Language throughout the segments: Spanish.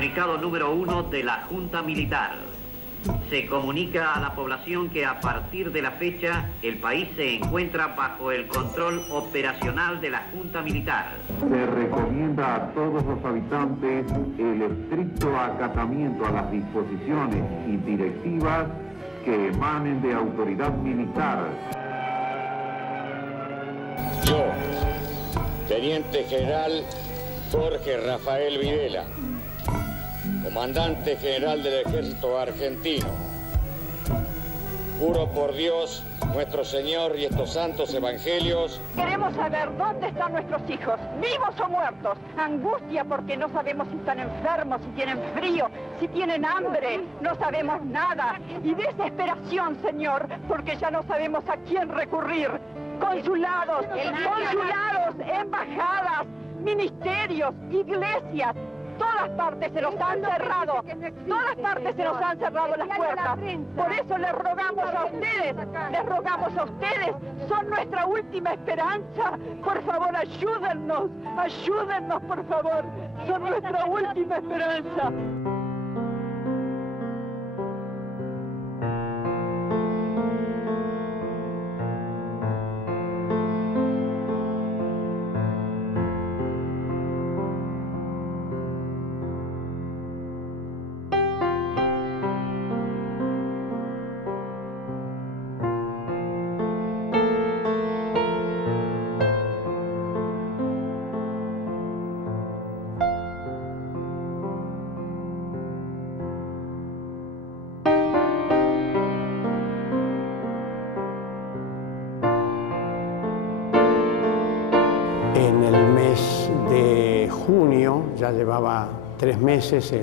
Comunicado número 1 de la Junta Militar. Se comunica a la población que a partir de la fecha el país se encuentra bajo el control operacional de la Junta Militar. Se recomienda a todos los habitantes el estricto acatamiento a las disposiciones y directivas que emanen de autoridad militar. Yo, Teniente General Jorge Rafael Videla, Comandante General del Ejército Argentino, juro por Dios, nuestro Señor y estos santos evangelios. Queremos saber dónde están nuestros hijos, vivos o muertos. Angustia porque no sabemos si están enfermos, si tienen frío, si tienen hambre. No sabemos nada. Y desesperación, Señor, porque ya no sabemos a quién recurrir. Consulados, embajadas, ministerios, iglesias. Todas partes se nos han cerrado, todas partes se nos han cerrado las puertas. Por eso les rogamos a ustedes, son nuestra última esperanza. Por favor, ayúdennos, por favor, son nuestra última esperanza. En el mes de junio, ya llevaba 3 meses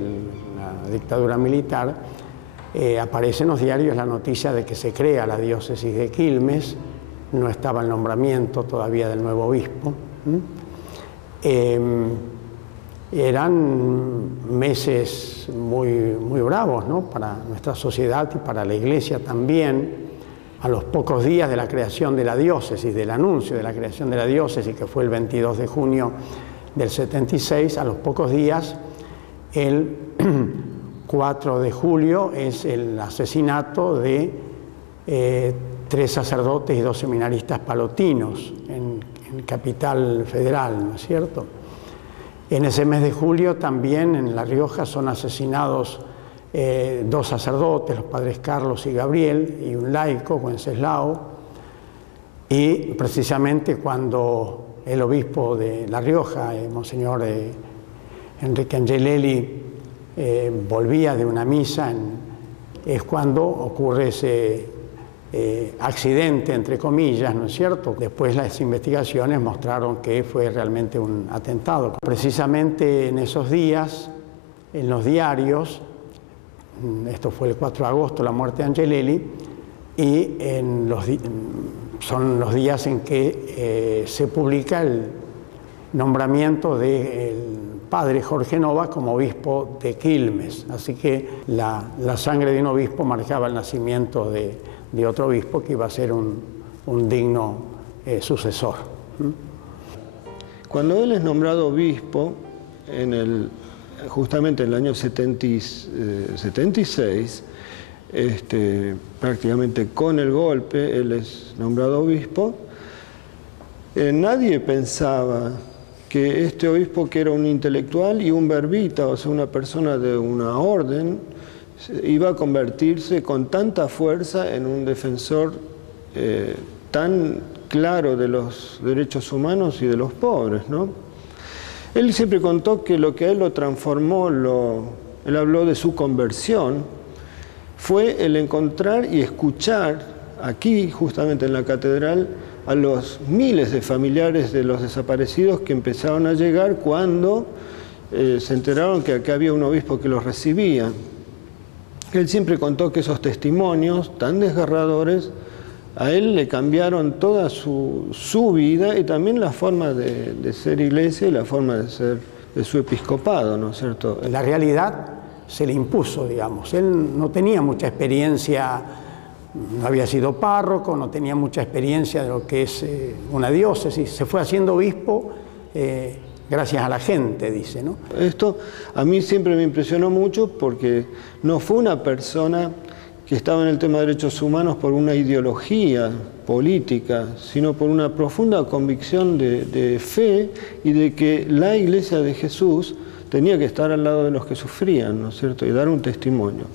la dictadura militar, aparece en los diarios la noticia de que se crea la diócesis de Quilmes. No estaba el nombramiento todavía del nuevo obispo. Eran meses muy bravos, ¿no?, para nuestra sociedad y para la Iglesia también. A los pocos días de la creación de la diócesis, del anuncio de la creación de la diócesis, que fue el 22 de junio del 76, a los pocos días, el 4 de julio, es el asesinato de 3 sacerdotes y 2 seminaristas palotinos en Capital Federal, ¿no es cierto? En ese mes de julio también en La Rioja son asesinados 2 sacerdotes, los padres Carlos y Gabriel, y un laico, Wenceslao, y precisamente cuando el obispo de La Rioja, Monseñor Enrique Angelelli, volvía de una misa, es cuando ocurre ese accidente, entre comillas, ¿no es cierto? Después las investigaciones mostraron que fue realmente un atentado. Precisamente en esos días, en los diarios, esto fue el 4 de agosto, la muerte de Angelelli, y son los días en que se publica el nombramiento del padre Jorge Nova como obispo de Quilmes. Así que la sangre de un obispo marcaba el nacimiento de otro obispo que iba a ser un digno sucesor. Cuando él es nombrado obispo, justamente en el año 76, prácticamente con el golpe, él es nombrado obispo. Nadie pensaba que este obispo, que era un intelectual y un verbita, o sea, una persona de una orden, iba a convertirse con tanta fuerza en un defensor tan claro de los derechos humanos y de los pobres, ¿no? Él siempre contó que lo que a él lo transformó, él habló de su conversión, fue el encontrar y escuchar aquí, justamente en la catedral, a los miles de familiares de los desaparecidos que empezaron a llegar cuando se enteraron que acá había un obispo que los recibía. Él siempre contó que esos testimonios tan desgarradores a él le cambiaron toda su vida y también la forma de ser iglesia y la forma de ser de su episcopado, ¿no es cierto? La realidad se le impuso, digamos. Él no tenía mucha experiencia, no había sido párroco, no tenía mucha experiencia de lo que es una diócesis. Se fue haciendo obispo gracias a la gente, dice, ¿no? Esto a mí siempre me impresionó mucho porque no fue una persona que estaba en el tema de derechos humanos por una ideología política, sino por una profunda convicción de fe y de que la Iglesia de Jesús tenía que estar al lado de los que sufrían, ¿no es cierto?, y dar un testimonio.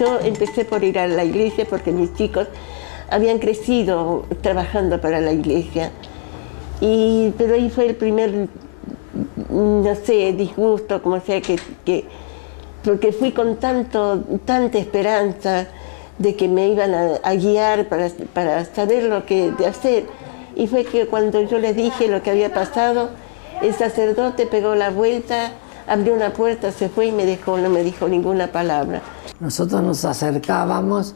Yo empecé por ir a la iglesia porque mis chicos habían crecido trabajando para la iglesia. Pero ahí fue el primer, no sé, disgusto, como sea, porque fui con tanta esperanza de que me iban a guiar para saber lo que de hacer. Y fue que cuando yo les dije lo que había pasado, el sacerdote pegó la vuelta, abrió una puerta, se fue y no me dijo ninguna palabra. Nosotros nos acercábamos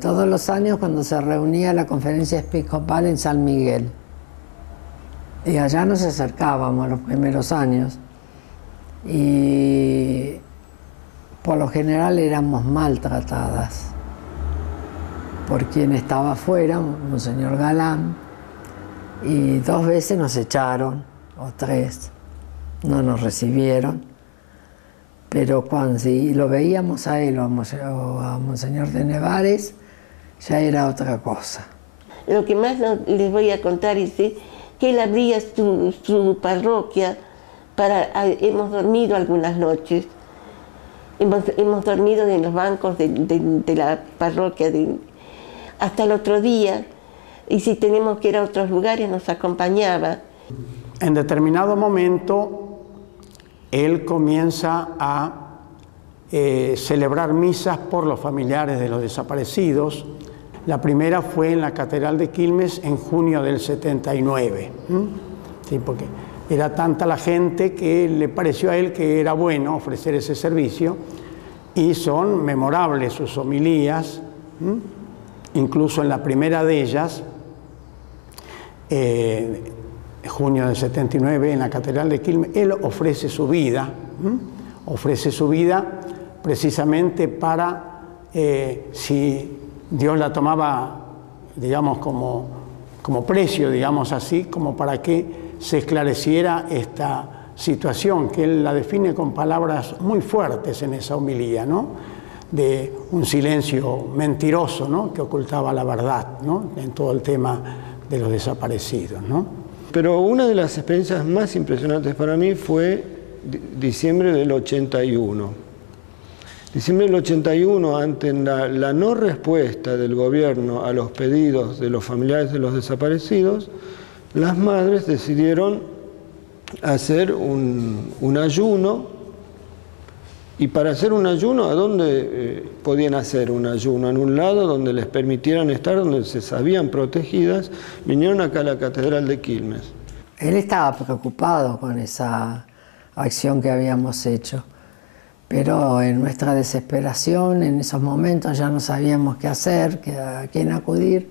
todos los años cuando se reunía la conferencia episcopal en San Miguel. Y allá nos acercábamos los primeros años. Y por lo general éramos maltratadas por quien estaba afuera, Monseñor Galán, y 2 veces nos echaron, o 3, no nos recibieron, pero cuando si lo veíamos a él o a Monseñor de Nevares, ya era otra cosa. Lo que más les voy a contar es que él abría su parroquia hemos dormido algunas noches, hemos dormido en los bancos de la parroquia hasta el otro día, y si tenemos que ir a otros lugares nos acompañaba. En determinado momento, él comienza a celebrar misas por los familiares de los desaparecidos. La primera fue en la Catedral de Quilmes en junio del 79. Sí, porque era tanta la gente que le pareció a él que era bueno ofrecer ese servicio, y son memorables sus homilías. Incluso en la primera de ellas, junio del 79, en la Catedral de Quilmes, él ofrece su vida, precisamente para, si Dios la tomaba, digamos, como precio, digamos así, como para que se esclareciera esta situación, que él la define con palabras muy fuertes en esa homilía, ¿no?, de un silencio mentiroso, ¿no?, que ocultaba la verdad, ¿no?, en todo el tema de los desaparecidos, ¿no? Pero una de las experiencias más impresionantes para mí fue diciembre del 81. Diciembre del 81, ante la no respuesta del gobierno a los pedidos de los familiares de los desaparecidos, las madres decidieron hacer un ayuno. Y para hacer un ayuno, ¿a dónde podían hacer un ayuno? En un lado donde les permitieran estar, donde se sabían protegidas. Vinieron acá a la Catedral de Quilmes. Él estaba preocupado con esa acción que habíamos hecho, pero en nuestra desesperación, en esos momentos ya no sabíamos qué hacer, a quién acudir.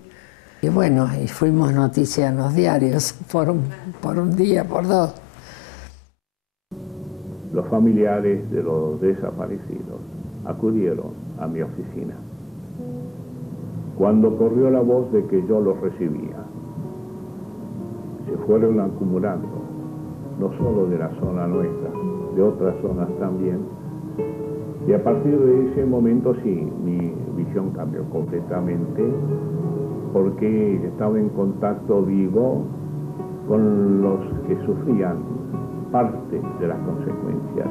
Y bueno, y fuimos noticia en los diarios por un día, por 2. Los familiares de los desaparecidos acudieron a mi oficina. Cuando corrió la voz de que yo los recibía, se fueron acumulando, no solo de la zona nuestra, de otras zonas también. Y a partir de ese momento sí, mi visión cambió completamente, porque estaba en contacto vivo con los que sufrían parte de las consecuencias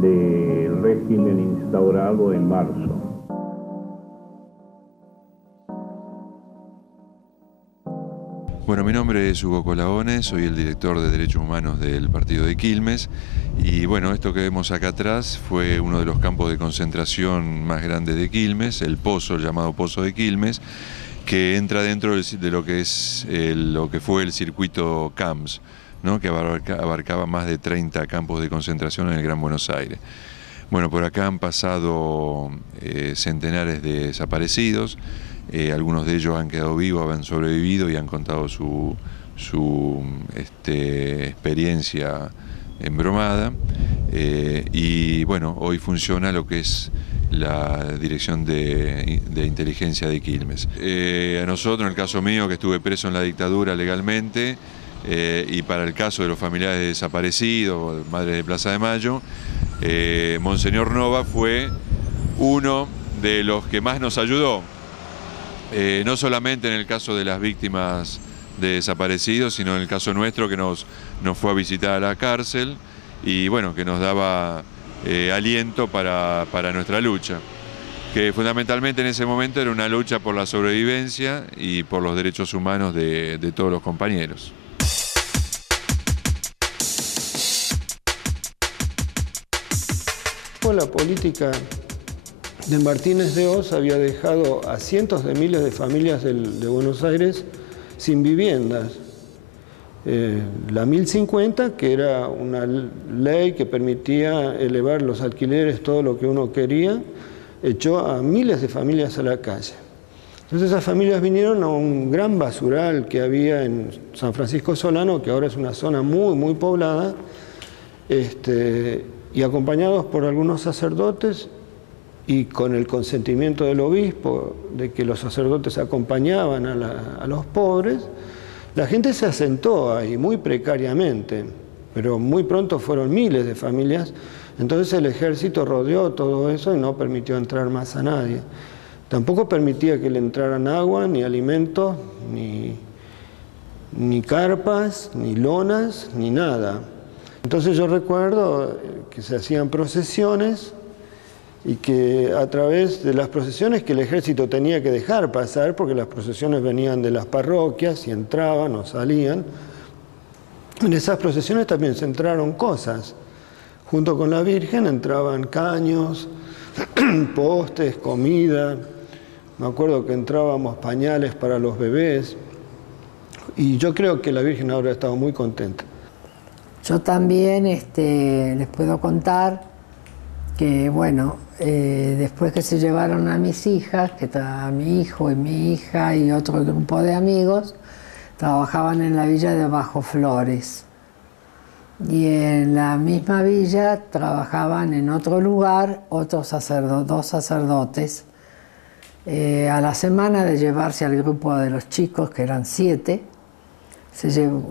del régimen instaurado en marzo. Bueno, mi nombre es Hugo Colaone, soy el director de Derechos Humanos del Partido de Quilmes, y bueno, esto que vemos acá atrás fue uno de los campos de concentración más grandes de Quilmes, el Pozo, el llamado Pozo de Quilmes, que entra dentro de lo que fue el circuito CAMS, ¿no?, que abarcaba más de 30 campos de concentración en el Gran Buenos Aires. Bueno, por acá han pasado centenares de desaparecidos, algunos de ellos han quedado vivos, han sobrevivido y han contado su experiencia embromada. Y bueno, hoy funciona lo que es la Dirección de Inteligencia de Quilmes. A nosotros, en el caso mío, que estuve preso en la dictadura legalmente, y para el caso de los familiares desaparecidos, Madres de Plaza de Mayo, Monseñor Nova fue uno de los que más nos ayudó, no solamente en el caso de las víctimas de desaparecidos, sino en el caso nuestro, que nos fue a visitar a la cárcel y bueno, que nos daba aliento para nuestra lucha, que fundamentalmente en ese momento era una lucha por la sobrevivencia y por los derechos humanos de todos los compañeros. La política de Martínez de Hoz había dejado a cientos de miles de familias de Buenos Aires sin viviendas. La 1050, que era una ley que permitía elevar los alquileres todo lo que uno quería, echó a miles de familias a la calle. Entonces esas familias vinieron a un gran basural que había en San Francisco Solano, que ahora es una zona muy, muy poblada, y acompañados por algunos sacerdotes y con el consentimiento del obispo de que los sacerdotes acompañaban a los pobres, la gente se asentó ahí muy precariamente, pero muy pronto fueron miles de familias. Entonces el ejército rodeó todo eso y no permitió entrar más a nadie. Tampoco permitía que le entraran agua, ni alimentos, ni carpas, ni lonas, ni nada. Entonces yo recuerdo que se hacían procesiones y que a través de las procesiones que el ejército tenía que dejar pasar, porque las procesiones venían de las parroquias y entraban o salían, en esas procesiones también se entraron cosas. Junto con la Virgen entraban caños, postes, comida. Me acuerdo que entrábamos pañales para los bebés. Y yo creo que la Virgen ahora estado muy contenta. Yo también les puedo contar que, bueno, después que se llevaron a mis hijas, a mi hijo y mi hija y otro grupo de amigos, trabajaban en la villa de Bajo Flores. Y en la misma villa trabajaban en otro lugar dos sacerdotes. A la semana de llevarse al grupo de los chicos, que eran 7,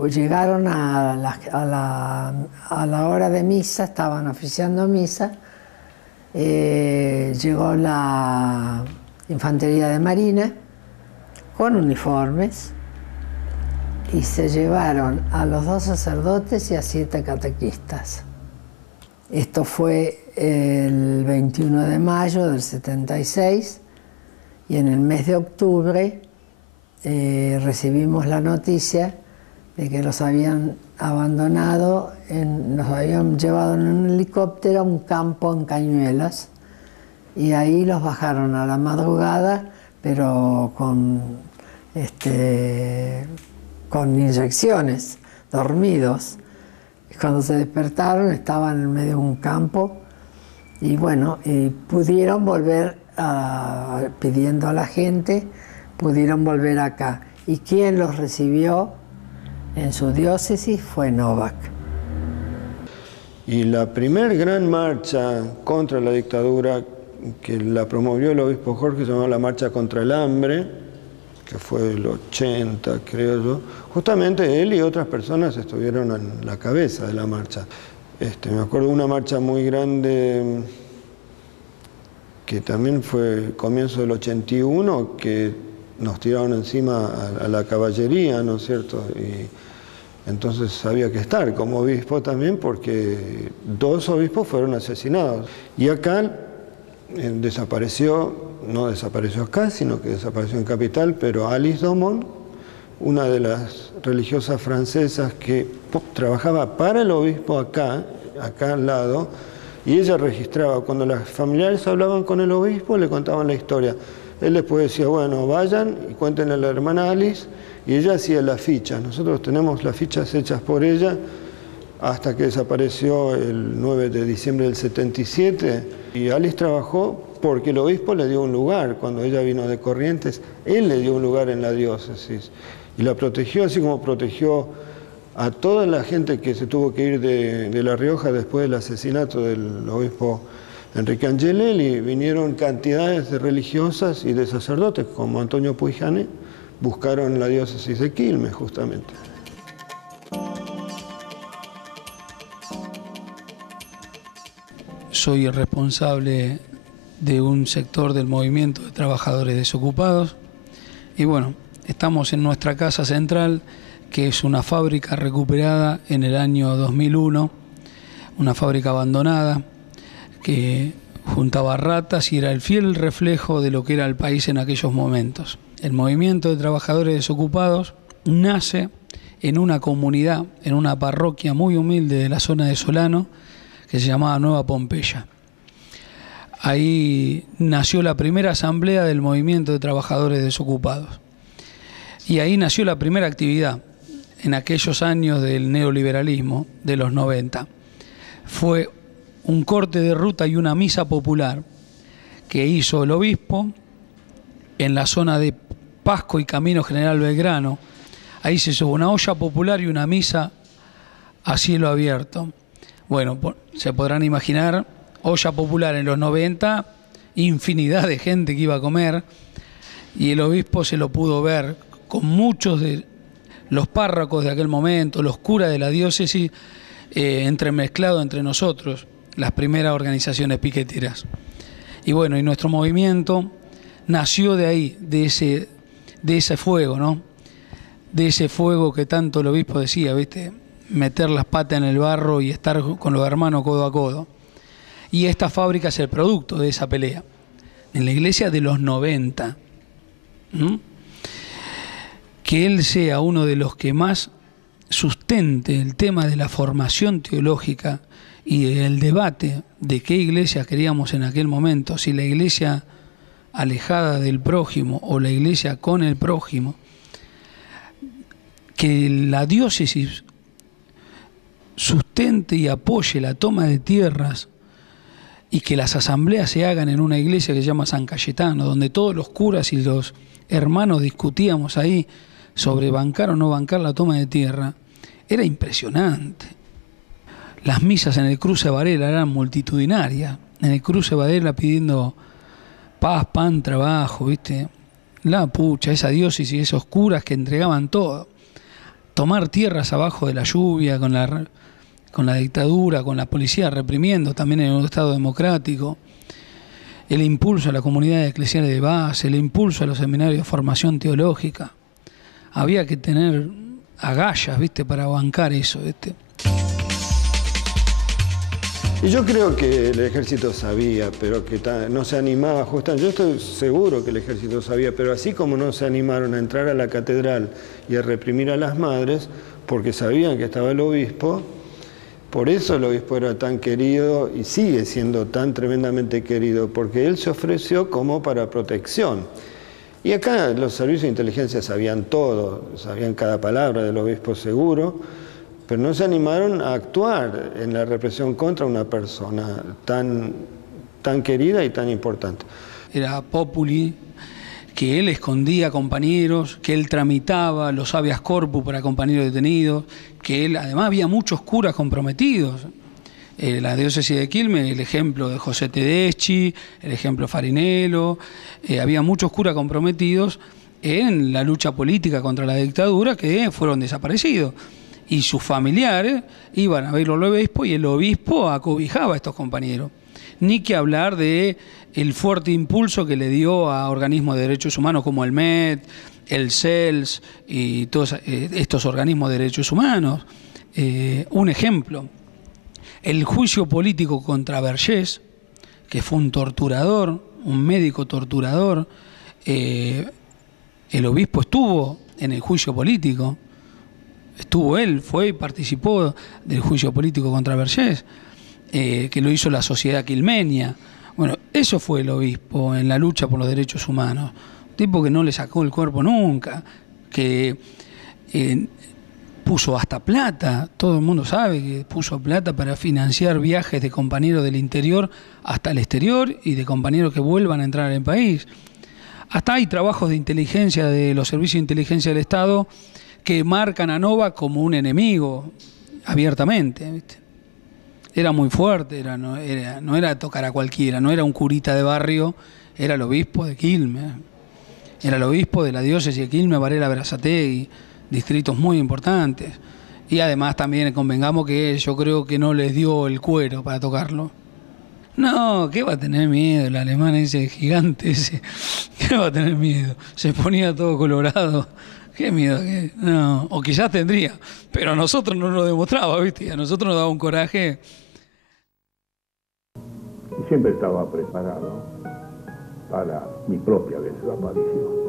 llegaron a la hora de misa, estaban oficiando misa, llegó la Infantería de Marina con uniformes y se llevaron a los 2 sacerdotes y a 7 catequistas. Esto fue el 21 de mayo del 76 y en el mes de octubre recibimos la noticia de que los habían abandonado, nos habían llevado en un helicóptero a un campo en Cañuelas y ahí los bajaron a la madrugada, pero con inyecciones, dormidos. Y cuando se despertaron estaban en medio de un campo y bueno, pudieron volver, pidiendo a la gente, pudieron volver acá. ¿Y quién los recibió en su diócesis? Fue Novak. Y la primer gran marcha contra la dictadura, que la promovió el obispo Jorge, se llamó la Marcha contra el Hambre, que fue el 80, creo yo. Justamente él y otras personas estuvieron en la cabeza de la marcha. Me acuerdo de una marcha muy grande que también fue comienzo del 81, que nos tiraron encima a la caballería, ¿no es cierto? Y entonces había que estar como obispo también, porque 2 obispos fueron asesinados. Y acá no desapareció acá, sino que desapareció en Capital, pero Alice Domon, una de las religiosas francesas que trabajaba para el obispo acá al lado, y ella registraba, cuando los familiares hablaban con el obispo, le contaban la historia. Él después decía, bueno, vayan y cuéntenle a la hermana Alice, y ella hacía las fichas. Nosotros tenemos las fichas hechas por ella hasta que desapareció el 9 de diciembre del 77, y Alice trabajó porque el obispo le dio un lugar. Cuando ella vino de Corrientes, él le dio un lugar en la diócesis, y la protegió, así como protegió a toda la gente que se tuvo que ir de La Rioja después del asesinato del obispo Enrique Angelelli, vinieron cantidades de religiosas y de sacerdotes, como Antonio Puig-Jané, buscaron la diócesis de Quilmes, justamente. Soy el responsable de un sector del movimiento de trabajadores desocupados y bueno, estamos en nuestra casa central, que es una fábrica recuperada en el año 2001, una fábrica abandonada que juntaba ratas y era el fiel reflejo de lo que era el país en aquellos momentos. El movimiento de trabajadores desocupados nace en una comunidad, en una parroquia muy humilde de la zona de Solano, que se llamaba Nueva Pompeya. Ahí nació la primera asamblea del movimiento de trabajadores desocupados. Y ahí nació la primera actividad en aquellos años del neoliberalismo de los 90. Fue un corte de ruta y una misa popular que hizo el obispo en la zona de Pasco y Camino General Belgrano. Ahí se hizo una olla popular y una misa a cielo abierto. Bueno, se podrán imaginar, olla popular en los 90, infinidad de gente que iba a comer, y el obispo se lo pudo ver con muchos de los párrocos de aquel momento, los curas de la diócesis, entremezclados entre nosotros, las primeras organizaciones piqueteras. Y bueno, y nuestro movimiento nació de ahí, de ese fuego, ¿no? De ese fuego que tanto el obispo decía, ¿viste? Meter las patas en el barro y estar con los hermanos codo a codo. Y esta fábrica es el producto de esa pelea. En la iglesia de los 90. Que él sea uno de los que más sustente el tema de la formación teológica y el debate de qué iglesia queríamos en aquel momento, si la iglesia alejada del prójimo o la iglesia con el prójimo, que la diócesis sustente y apoye la toma de tierras y que las asambleas se hagan en una iglesia que se llama San Cayetano, donde todos los curas y los hermanos discutíamos ahí sobre bancar o no bancar la toma de tierra, era impresionante. Las misas en el Cruce Varela eran multitudinarias, en el Cruce Varela pidiendo paz, pan, trabajo, ¿viste? La pucha, esa diócesis y esos curas que entregaban todo. Tomar tierras abajo de la lluvia, con la dictadura, con la policía reprimiendo, también en un Estado democrático. El impulso a la comunidad eclesial de base, el impulso a los seminarios de formación teológica. Había que tener agallas, ¿viste?, para bancar eso, ¿viste? Y yo creo que el ejército sabía, pero que no se animaba justamente. Yo estoy seguro que el ejército sabía, pero así como no se animaron a entrar a la catedral y a reprimir a las madres, porque sabían que estaba el obispo, por eso el obispo era tan querido y sigue siendo tan tremendamente querido, porque él se ofreció como para protección. Y acá los servicios de inteligencia sabían todo, sabían cada palabra del obispo seguro, pero no se animaron a actuar en la represión contra una persona tan querida y tan importante. Era populi, que él escondía compañeros, que él tramitaba los habeas corpus para compañeros detenidos, que él, además había muchos curas comprometidos. La diócesis de Quilmes, el ejemplo de José Tedeschi, el ejemplo Farinello, había muchos curas comprometidos en la lucha política contra la dictadura que fueron desaparecidos. Y sus familiares iban a verlo al obispo y el obispo acobijaba a estos compañeros. Ni que hablar de el fuerte impulso que le dio a organismos de derechos humanos como el MED, el CELS y todos estos organismos de derechos humanos. Un ejemplo, el juicio político contra Vergés, que fue un torturador, un médico torturador. El obispo estuvo en el juicio político. Estuvo él, fue y participó del juicio político contra Vergés, que lo hizo la sociedad quilmenia. Bueno, eso fue el obispo en la lucha por los derechos humanos. Un tipo que no le sacó el cuerpo nunca, que puso hasta plata, todo el mundo sabe que puso plata para financiar viajes de compañeros del interior hasta el exterior y de compañeros que vuelvan a entrar al país. Hasta hay trabajos de inteligencia de los servicios de inteligencia del Estado que marcan a Nova como un enemigo abiertamente, ¿viste? era muy fuerte, no era tocar a cualquiera, no era un curita de barrio, era el obispo de Quilmes, era el obispo de la diócesis de Quilmes, Varela Berazategui, distritos muy importantes. Y además también convengamos que yo creo que no les dio el cuero para tocarlo. No, ¿qué va a tener miedo el alemán ese gigante ese? ¿Qué va a tener miedo? Se ponía todo colorado. ¿Qué miedo? No, o quizás tendría, pero a nosotros no lo demostraba, ¿viste? A nosotros nos daba un coraje. Y siempre estaba preparado para mi propia desaparición.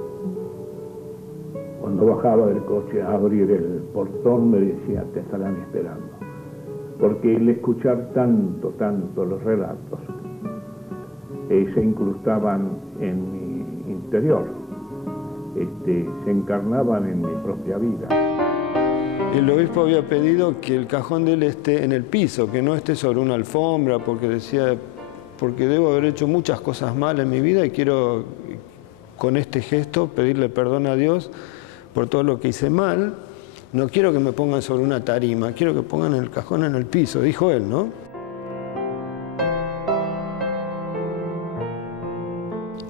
Cuando bajaba del coche a abrir el portón me decía, te estarán esperando. Porque el escuchar tanto los relatos se incrustaban en mi interior, se encarnaban en mi propia vida. El obispo había pedido que el cajón de él esté en el piso, que no esté sobre una alfombra, porque decía, porque debo haber hecho muchas cosas malas en mi vida y quiero con este gesto pedirle perdón a Dios por todo lo que hice mal. No quiero que me pongan sobre una tarima, quiero que pongan el cajón en el piso, dijo él, ¿no?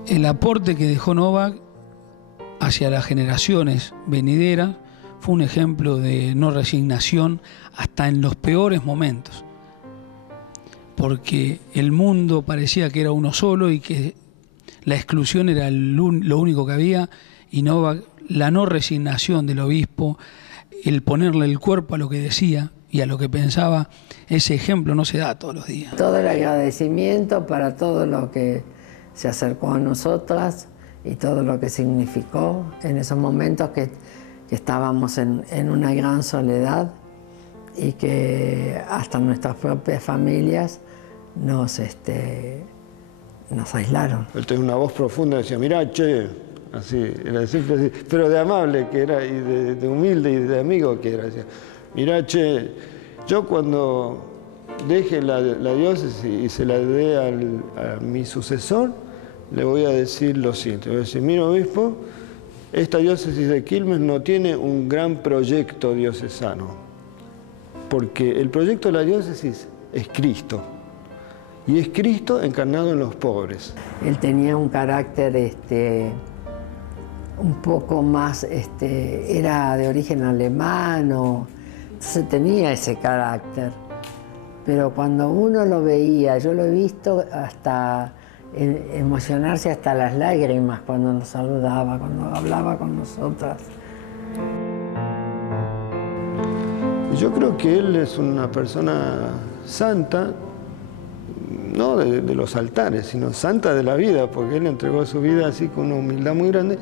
El aporte que dejó Novak hacia las generaciones venideras fue un ejemplo de no resignación hasta en los peores momentos, porque el mundo parecía que era uno solo y que la exclusión era lo único que había, y Novak, la no resignación del obispo, el ponerle el cuerpo a lo que decía y a lo que pensaba, ese ejemplo no se da todos los días. Todo el agradecimiento para todo lo que se acercó a nosotras y todo lo que significó en esos momentos que estábamos en una gran soledad y que hasta nuestras propias familias nos aislaron. Él tenía una voz profunda, decía, mirá, che, así, era siempre así, pero de amable que era, y de humilde y de amigo que era. Decía, mirá, che, yo cuando deje la diócesis y se la dé a mi sucesor, le voy a decir lo siguiente. Le voy a decir, mira, obispo, esta diócesis de Quilmes no tiene un gran proyecto diocesano, porque el proyecto de la diócesis es Cristo, y es Cristo encarnado en los pobres. Él tenía un carácter un poco más, era de origen alemán, entonces tenía ese carácter. Pero cuando uno lo veía, yo lo he visto hasta emocionarse hasta las lágrimas cuando nos saludaba, cuando hablaba con nosotras. Yo creo que él es una persona santa, no de los altares, sino santa de la vida, porque él entregó su vida así con una humildad muy grande.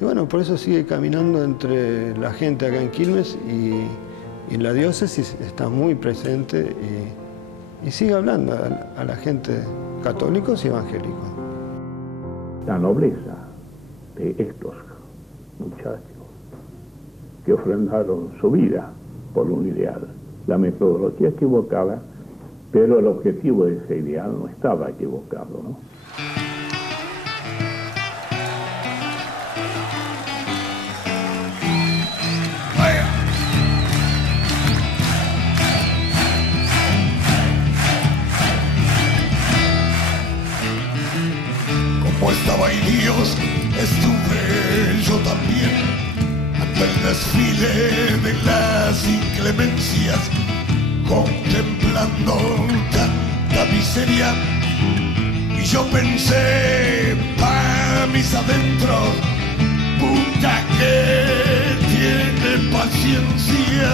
Y bueno, por eso sigue caminando entre la gente acá en Quilmes y la diócesis está muy presente y sigue hablando a la gente, católicos y evangélicos. La nobleza de estos muchachos que ofrendaron su vida por un ideal, la metodología equivocada, pero el objetivo de ese ideal no estaba equivocado, ¿no? Como estaba ahí Dios, estuve yo también ante el desfile de las inclemencias, contemplando tanta miseria, y yo pensé pa' mis adentros, puta que tiene paciencia.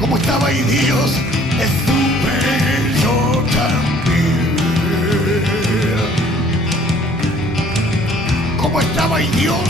Como estaba ahí Dios, estuve yo también. Como estaba ahí Dios,